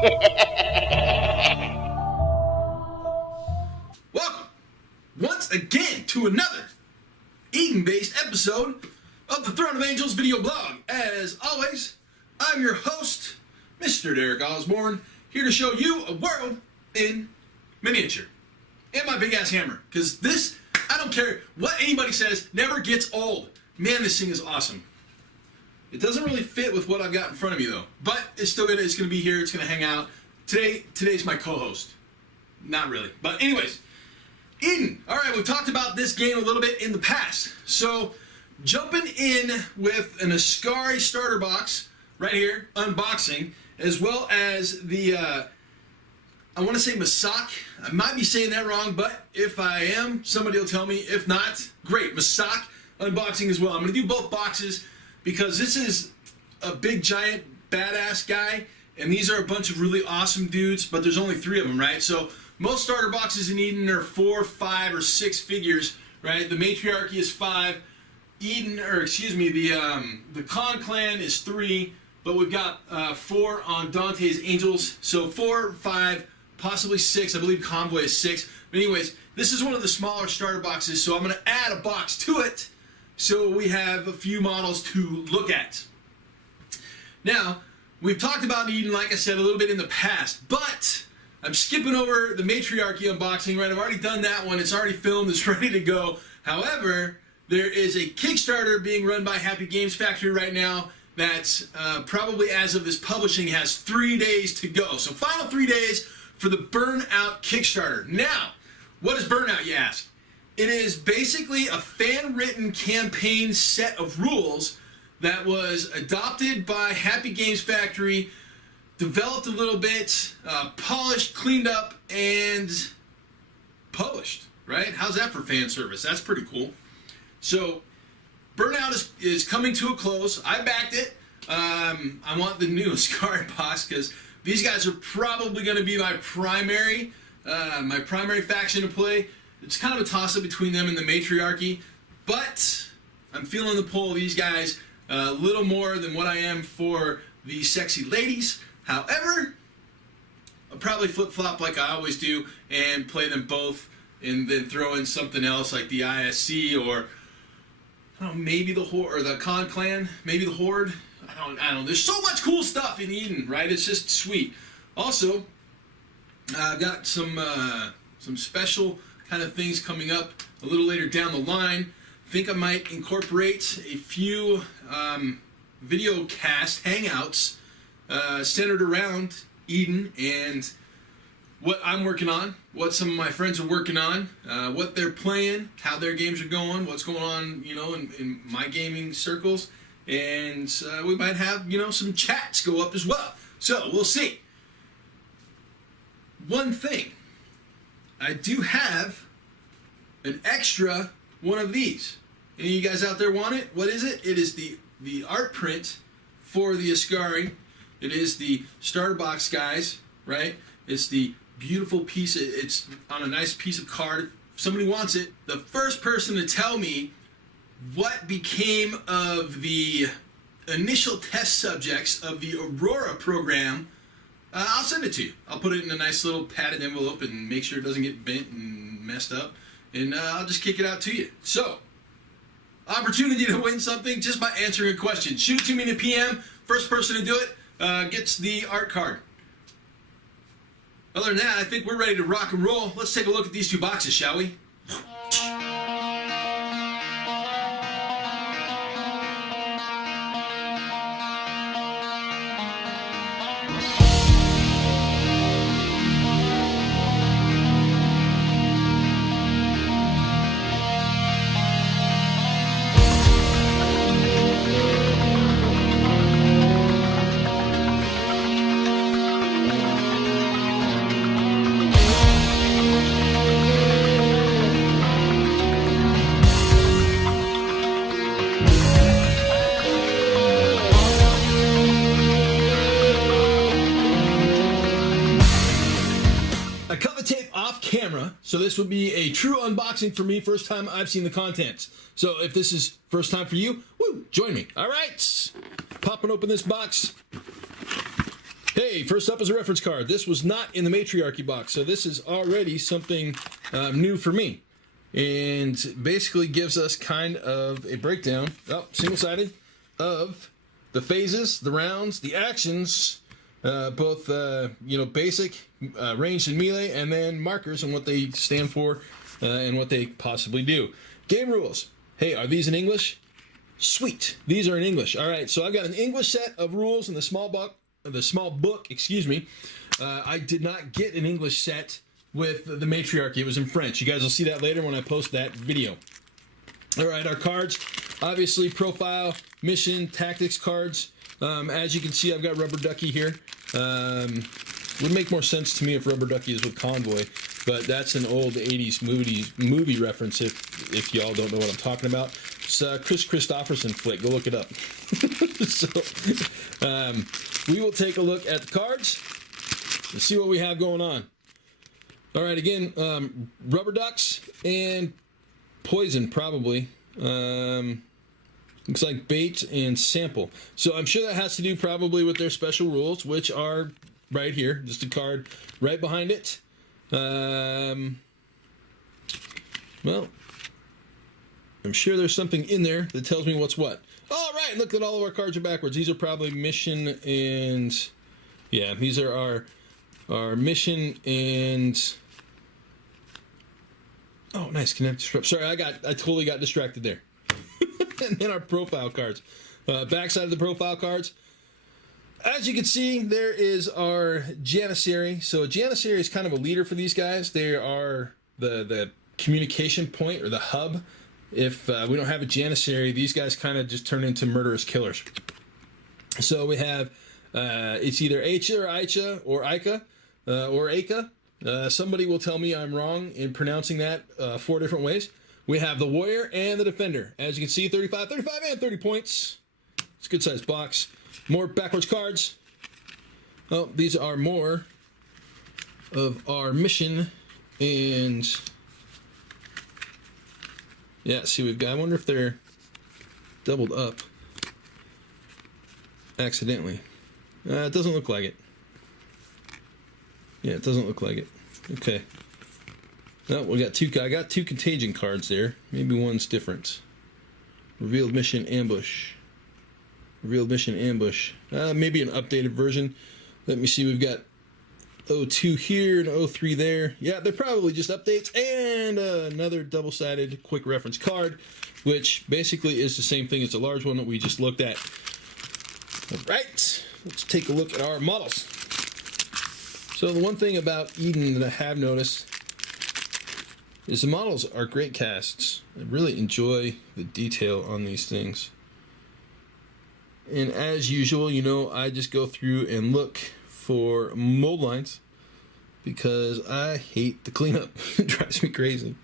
Welcome once again to another Eden-based episode of the Throne of Angels video blog. As always, I'm your host, Mr. Derek Osborne, here to show you a world in miniature. And my big ass hammer, because this, I don't care what anybody says, never gets old. Man, this thing is awesome. It doesn't really fit with what I've got in front of me though, but it's still gonna be here, it's gonna hang out. Today's my co-host. Not really, but anyways, Eden. All right, we've talked about this game a little bit in the past. So, jumping in with an Askari Starter box right here, unboxing, as well as the, I want to say Masakh. I might be saying that wrong, but if I am, somebody will tell me. If not, great. Masakh unboxing as well. I'm going to do both boxes because this is a big, giant, badass guy, and these are a bunch of really awesome dudes, but there's only 3 of them, right? So, most starter boxes in Eden are 4, 5, or 6 figures, right? The matriarchy is 5. The Khan clan is 3, but we've got 4 on Dante's Angels. So 4, 5, possibly 6. I believe Convoy is 6. But anyways, this is one of the smaller starter boxes, so I'm going to add a box to it so we have a few models to look at. Now, we've talked about Eden, like I said, a little bit in the past, but I'm skipping over the matriarchy unboxing, right? I've already done that one. It's already filmed. It's ready to go. However, there is a Kickstarter being run by Happy Games Factory right now that probably as of this publishing has 3 days to go. So final 3 days for the Burnout Kickstarter. Now, what is Burnout, you ask? It is basically a fan-written campaign set of rules that was adopted by Happy Games Factory, developed a little bit, polished, cleaned up, and published, right? How's that for fan service? That's pretty cool. So, Burnout is coming to a close. I backed it. I want the new Askari box because these guys are probably going to be my primary faction to play. It's kind of a toss-up between them and the matriarchy, but I'm feeling the pull of these guys a little more than what I am for the sexy ladies. However, I'll probably flip-flop like I always do and play them both and then throw in something else like the ISC or I don't know, maybe the Horde or the Khan clan, maybe the Horde. I don't know. There's so much cool stuff in Eden, right? It's just sweet. Also, I've got some special kind of things coming up a little later down the line. I think I might incorporate a few video cast hangouts centered around Eden and what I'm working on, what some of my friends are working on, what they're playing, how their games are going, what's going on, you know, in my gaming circles, and we might have, you know, some chats go up as well. So we'll see. One thing, I do have an extra one of these. Any of you guys out there want it? What is it? It is the art print for the Askari. It is the starter box guys, right? It's the beautiful piece. It's on a nice piece of card. If somebody wants it, the first person to tell me what became of the initial test subjects of the Aurora program, I'll send it to you. I'll put it in a nice little padded envelope and make sure it doesn't get bent and messed up. And I'll just kick it out to you. So, opportunity to win something just by answering a question. Shoot it to me in a PM. First person to do it gets the art card. Other than that, I think we're ready to rock and roll. Let's take a look at these 2 boxes, shall we? Camera, so this would be a true unboxing for me, first time I've seen the contents. So if this is first time for you, woo, join me. All right, popping open this box. Hey, first up is a reference card. This was not in the Matriarchy box, so this is already something new for me. And basically gives us kind of a breakdown, single-sided, of the phases, the rounds, the actions, both basic, ranged and melee, and then markers and what they stand for and what they possibly do. Game rules. Hey, are these in English? Sweet. These are in English. All right, so I've got an English set of rules in the small book. I did not get an English set with the Matriarchy. It was in French. You guys will see that later when I post that video. All right, our cards, obviously profile, mission, tactics cards. As you can see, I've got Rubber Ducky here. Would make more sense to me if Rubber Ducky is with Convoy, but that's an old 80s movie reference if y'all don't know what I'm talking about. It's a Chris Christopherson flick. Go look it up. So, we will take a look at the cards and see what we have going on. All right, again, rubber ducks and poison, probably. Looks like bait and sample. So I'm sure that has to do probably with their special rules, which are right here. Just a card right behind it. Well, I'm sure there's something in there that tells me what's what. All right, look at all of our cards are backwards. These are probably mission and... yeah, these are our mission and... oh, nice. Connect. Sorry, I totally got distracted there. And then our profile cards. Backside of the profile cards. As you can see, there is our Janissary. So a Janissary is kind of a leader for these guys. They are the communication point or the hub. If we don't have a Janissary, these guys kind of just turn into murderous killers. So we have, it's either Acha or Aicha or Aika or Aika. Somebody will tell me I'm wrong in pronouncing that 4 different ways. We have the warrior and the defender. As you can see, 35, 35, and 30 points. It's a good sized box. More backwards cards. Oh, these are more of our mission and... yeah, see, we've got... I wonder if they're doubled up accidentally. It doesn't look like it. Yeah, it doesn't look like it. Okay. Oh, we got I got 2 contagion cards there. Maybe one's different. Revealed mission ambush. Revealed mission ambush. Maybe an updated version. Let me see. We've got 02 here and 03 there. Yeah, they're probably just updates. And another double-sided quick reference card, which basically is the same thing as the large one that we just looked at. All right, let's take a look at our models. So the one thing about Eden that I have noticed is the models are great casts. I really enjoy the detail on these things. And as usual, you know, I just go through and look for mold lines because I hate the cleanup. It drives me crazy.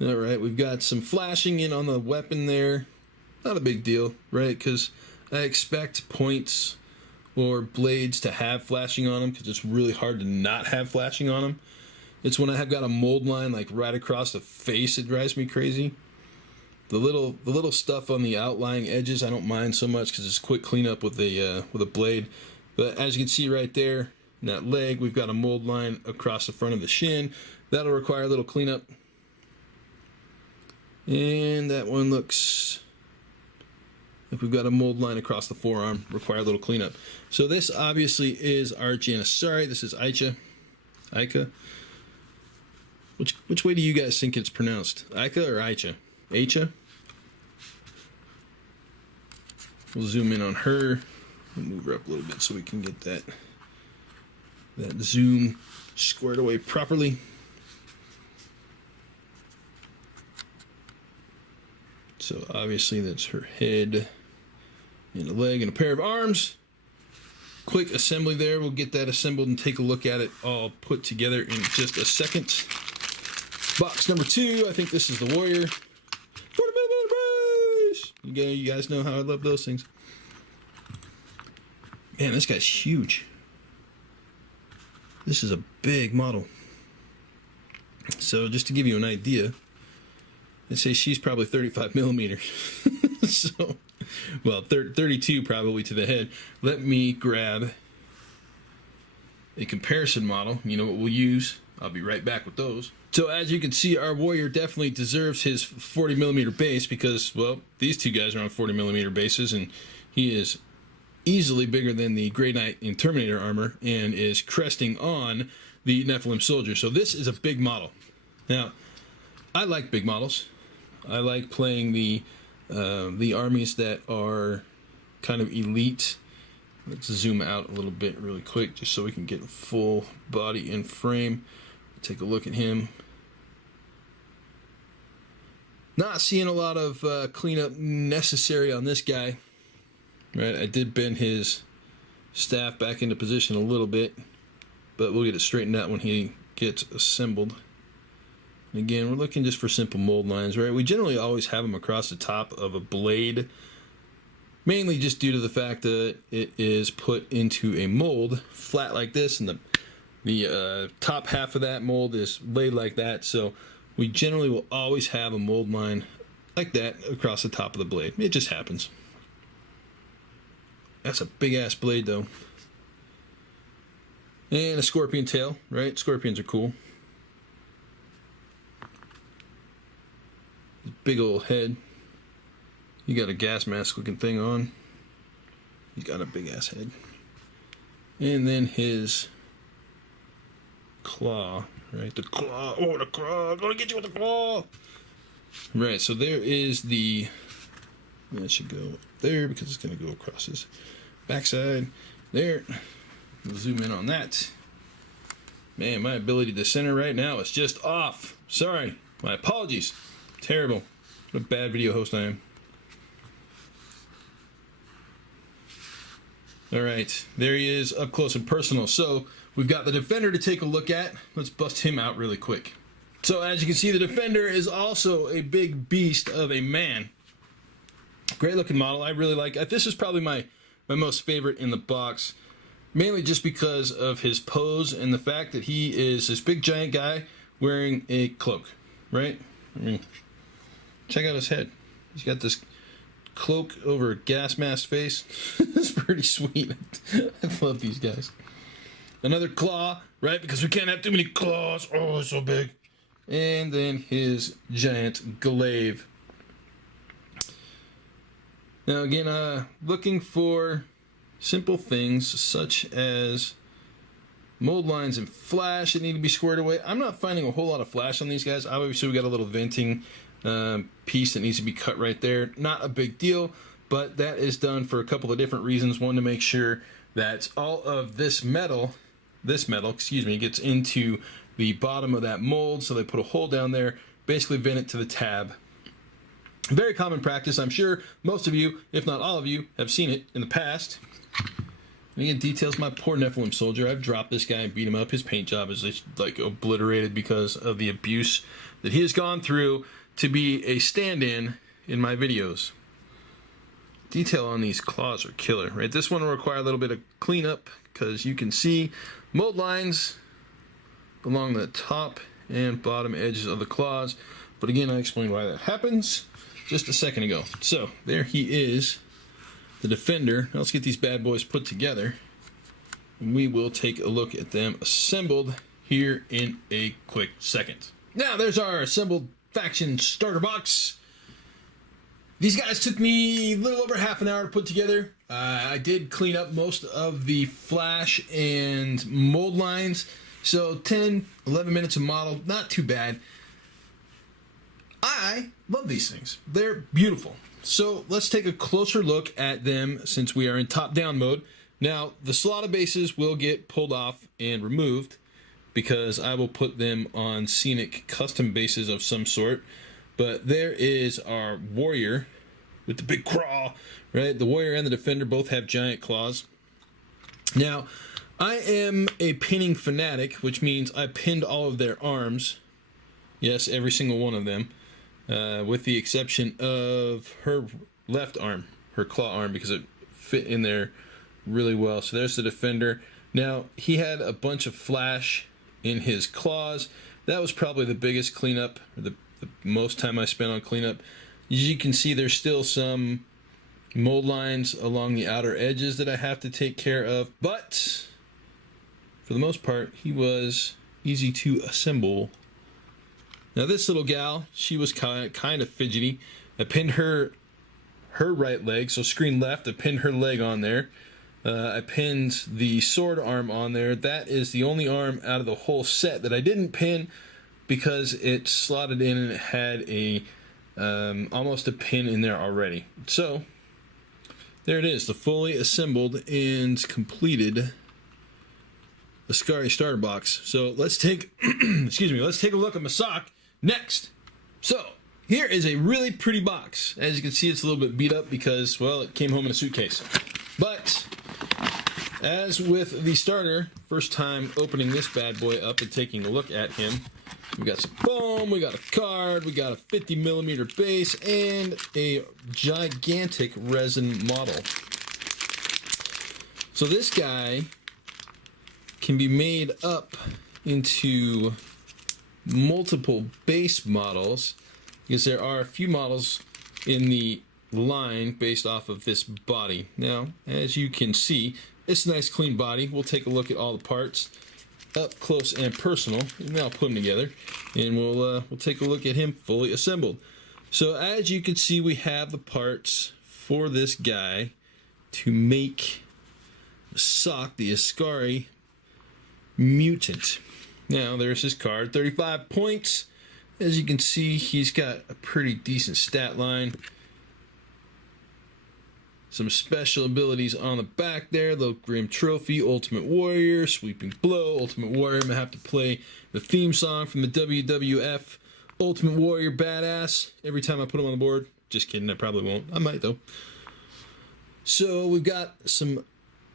All right, we've got some flashing in on the weapon there. Not a big deal, right? Because I expect points or blades to have flashing on them because it's really hard to not have flashing on them. It's when I have got a mold line like right across the face it drives me crazy. The little stuff on the outlying edges I don't mind so much because it's quick cleanup with a blade. But as you can see right there in that leg, we've got a mold line across the front of the shin. That'll require a little cleanup. And that one looks like we've got a mold line across the forearm, require a little cleanup. So this obviously is our Janissary. This is Aicha. Aika. Which way do you guys think it's pronounced? Aika or Aicha? Aicha? We'll zoom in on her. We'll move her up a little bit so we can get that zoom squared away properly. So obviously that's her head and a leg and a pair of arms. Quick assembly there. We'll get that assembled and take a look at it all put together in just a second. Box number 2. I think this is the warrior. You guys know how I love those things. Man, this guy's huge. This is a big model. So just to give you an idea, they say she's probably 35 millimeters. So well, 32 probably to the head. Let me grab a comparison model. You know what we'll use? I'll be right back with those. So as you can see, our warrior definitely deserves his 40mm base because, well, these two guys are on 40mm bases, and he is easily bigger than the Grey Knight in Terminator armor and is cresting on the Nephilim soldier. So this is a big model. Now, I like big models. I like playing the armies that are kind of elite. Let's zoom out a little bit really quick just so we can get a full body in frame. Take a look at him. Not seeing a lot of cleanup necessary on this guy. Right, I did bend his staff back into position a little bit, but we'll get it straightened out when he gets assembled. And again, we're looking just for simple mold lines, right? We generally always have them across the top of a blade, mainly just due to the fact that it is put into a mold flat like this, and the top half of that mold is laid like that. So we generally will always have a mold line like that across the top of the blade. It just happens. That's a big ass blade though. And a scorpion tail, right? Scorpions are cool. Big old head. You got a gas mask looking thing on. He's got a big ass head. And then his claw, right? The claw. Oh, the claw. I'm gonna get you with the claw. Right, so there is the. That should go up there because it's gonna go across his backside. There. We'll zoom in on that. Man, my ability to center right now is just off. Sorry. My apologies. Terrible. What a bad video host I am. Alright, there he is up close and personal. So, we've got the Defender to take a look at. Let's bust him out really quick. So, as you can see, the Defender is also a big beast of a man. Great looking model. I really like it. This is probably my most favorite in the box. Mainly just because of his pose and the fact that he is this big giant guy wearing a cloak. Right? I mean, check out his head. He's got this cloak over a gas mask face. It's pretty sweet. I love these guys. Another claw, right? Because we can't have too many claws. Oh, it's so big. And then his giant glaive. Now again, looking for simple things such as mold lines and flash that need to be squared away. I'm not finding a whole lot of flash on these guys. Obviously, we got a little venting piece that needs to be cut right there. Not a big deal, but that is done for a couple of different reasons. One, to make sure that all of this metal, gets into the bottom of that mold. So they put a hole down there, basically vent it to the tab. Very common practice. I'm sure most of you, if not all of you, have seen it in the past. And again, details my poor Nephilim soldier. I've dropped this guy and beat him up. His paint job is like obliterated because of the abuse that he has gone through to be a stand-in in my videos. Detail on these claws are killer, right? This one will require a little bit of cleanup because you can see mold lines along the top and bottom edges of the claws. But again, I explained why that happens just a second ago. So there he is, the Defender. Now let's get these bad boys put together, and we will take a look at them assembled here in a quick second. Now there's our assembled faction starter box. These guys took me a little over half an hour to put together. I did clean up most of the flash and mold lines, so 10-11 minutes a model, not too bad. I love these things. They're beautiful. So let's take a closer look at them since we are in top-down mode. Now, the slotted bases will get pulled off and removed because I will put them on scenic custom bases of some sort. But there is our warrior with the big claw, right? The warrior and the Defender both have giant claws. Now, I am a pinning fanatic, which means I pinned all of their arms. Yes, every single one of them. With the exception of her left arm, her claw arm, because it fit in there really well. So there's the Defender. Now, he had a bunch of flash in his claws. That was probably the biggest cleanup, or the most time I spent on cleanup. As you can see, there's still some mold lines along the outer edges that I have to take care of, but for the most part, he was easy to assemble. Now this little gal, she was kind of fidgety. I pinned her right leg, so screen left, I pinned her leg on there. I pinned the sword arm on there. That is the only arm out of the whole set that I didn't pin because it slotted in and it had a almost a pin in there already. So there it is, the fully assembled and completed Askari starter box. So let's take excuse me, let's take a look at Masakh next. So here is a really pretty box. As you can see, it's a little bit beat up because, well, it came home in a suitcase. But as with the starter, first time opening this bad boy up and taking a look at him, we got some foam, we got a card, we got a 50mm base, and a gigantic resin model. So this guy can be made up into multiple base models because there are a few models in the line based off of this body. Now, as you can see, it's a nice clean body. We'll take a look at all the parts up close and personal, and then I'll put them together, and we'll take a look at him fully assembled. So as you can see, we have the parts for this guy to make Masakh, the Askari mutant. Now there's his card, 35 points. As you can see, he's got a pretty decent stat line. Some special abilities on the back there. Little Grim Trophy, Ultimate Warrior, Sweeping Blow, Ultimate Warrior. I'm going to have to play the theme song from the WWF Ultimate Warrior Badass every time I put him on the board. Just kidding, I probably won't. I might though. So we've got some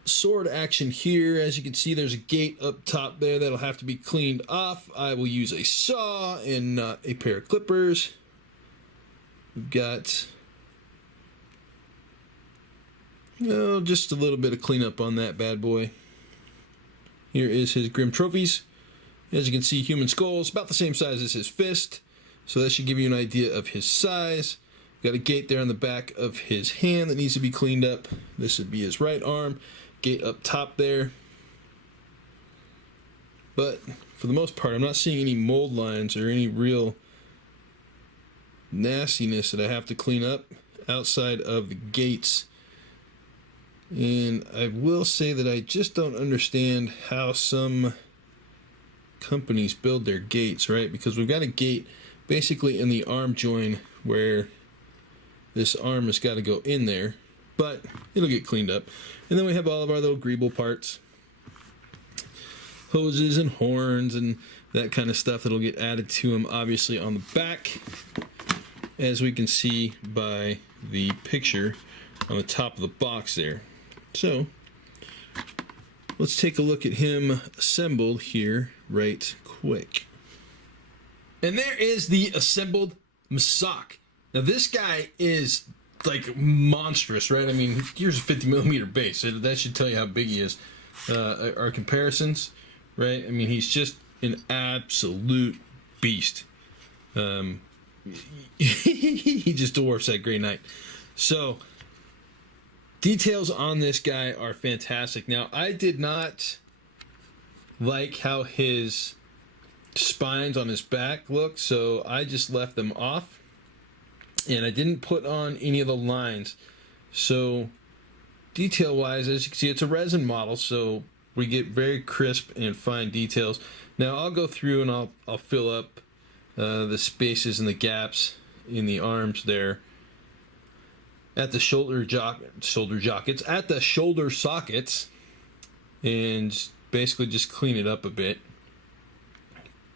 sword action here. As you can see, there's a gate up top there that'll have to be cleaned off. I will use a saw and not a pair of clippers. We've got just a little bit of cleanup on that bad boy. Here is his Grim Trophies. As you can see, human skulls, about the same size as his fist. So that should give you an idea of his size. Got a gate there on the back of his hand that needs to be cleaned up. This would be his right arm. Gate up top there. But for the most part, I'm not seeing any mold lines or any real nastiness that I have to clean up outside of the gates. And I will say that I just don't understand how some companies build their gates, right? Because we've got a gate basically in the arm join where this arm has got to go in there, but it'll get cleaned up. And then we have all of our little greeble parts, hoses and horns and that kind of stuff that'll get added to them, obviously on the back, as we can see by the picture on the top of the box there. So let's take a look at him assembled here right quick. And there is the assembled Masakh. Now this guy is like monstrous, right? I mean, here's a 50mm base. So that should tell you how big he is. Our comparisons, right? I mean, he's just an absolute beast. He just dwarfs that Grey Knight. So details on this guy are fantastic. Now, I did not like how his spines on his back look, so I just left them off. And I didn't put on any of the lines. So detail-wise, as you can see, it's a resin model, so we get very crisp and fine details. Now, I'll go through and I'll fill up the spaces and the gaps in the arms there. At the shoulder sockets, and basically just clean it up a bit.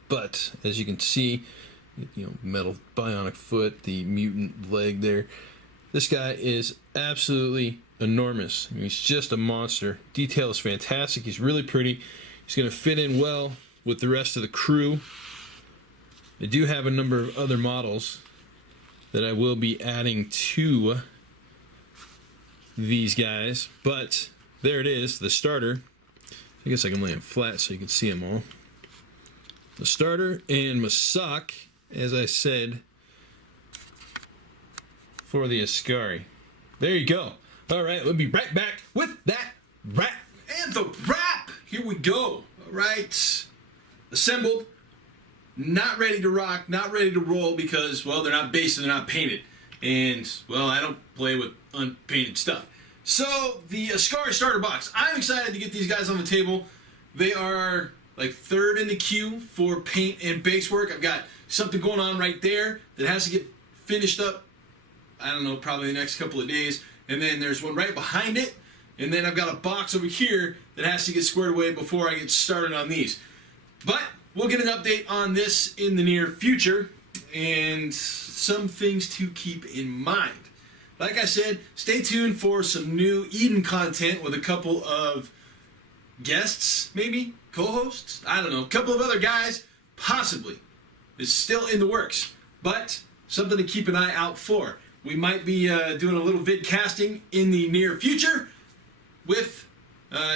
But as you can see, metal bionic foot, the mutant leg there. This guy is absolutely enormous. I mean, he's just a monster. Detail is fantastic. He's really pretty. He's going to fit in well with the rest of the crew. I do have a number of other models that I will be adding to these guys, but there it is, the starter. I guess I can lay him flat so you can see them all. The starter and Masakh, as I said, for the Askari. There you go. All right, we'll be right back with that wrap. And the wrap! Here we go. All right. Assembled. Not ready to rock, not ready to roll because, well, they're not based and they're not painted. And, well, I don't play with unpainted stuff. So, the Askaris Starter box. I'm excited to get these guys on the table. They are, like, third in the queue for paint and base work. I've got something going on right there that has to get finished up, I don't know, probably the next couple of days. And then there's one right behind it. And then I've got a box over here that has to get squared away before I get started on these. But we'll get an update on this in the near future and some things to keep in mind. Like I said, stay tuned for some new Eden content with a couple of guests, maybe, co-hosts, I don't know, a couple of other guys, possibly. It's still in the works, but something to keep an eye out for. We might be doing a little vid casting in the near future with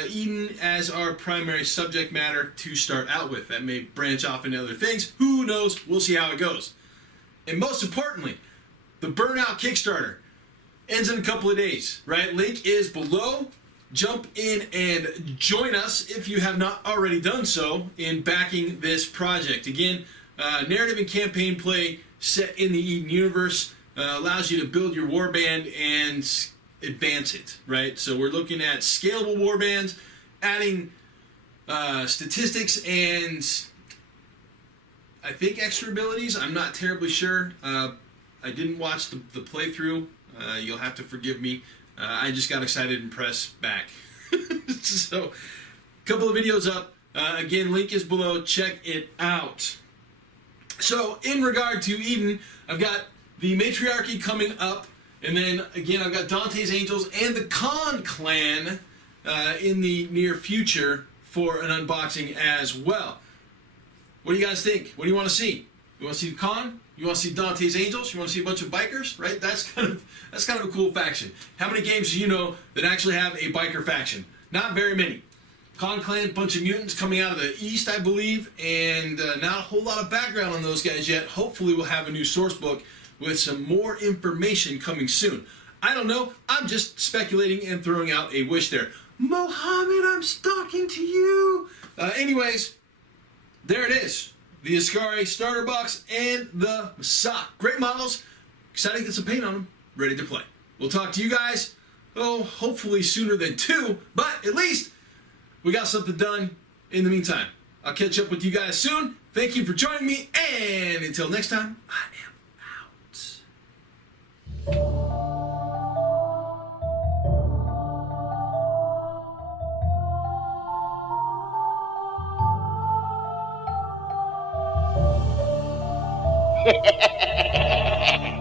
Eden as our primary subject matter to start out with. That may branch off into other things. Who knows? We'll see how it goes. And most importantly, the Burnout Kickstarter ends in a couple of days, right? Link is below. Jump in and join us if you have not already done so in backing this project. Again, narrative and campaign play set in the Eden universe allows you to build your warband and advance it, right? So we're looking at scalable warbands, adding statistics and I think extra abilities. I'm not terribly sure. I didn't watch the playthrough. You'll have to forgive me. I just got excited and pressed back. So, a couple of videos up. Again, link is below. Check it out. So, in regard to Eden, I've got the Matriarchy coming up. And then, again, I've got Dante's Angels and the Khan clan in the near future for an unboxing as well. What do you guys think? What do you want to see? You want to see the Khan? You want to see Dante's Angels? You want to see a bunch of bikers? Right? That's kind of a cool faction. How many games do you know that actually have a biker faction? Not very many. Khan clan, bunch of mutants coming out of the east, I believe, and not a whole lot of background on those guys yet. Hopefully we'll have a new source book with some more information coming soon. I don't know. I'm just speculating and throwing out a wish there. Mohammed, I'm talking to you. Anyways, there it is. The Askari Starter Box and the Masakh. Great models. Excited to get some paint on them. Ready to play. We'll talk to you guys, hopefully sooner than 2, but at least we got something done in the meantime. I'll catch up with you guys soon. Thank you for joining me, and until next time, I am out. Ha ha ha ha ha!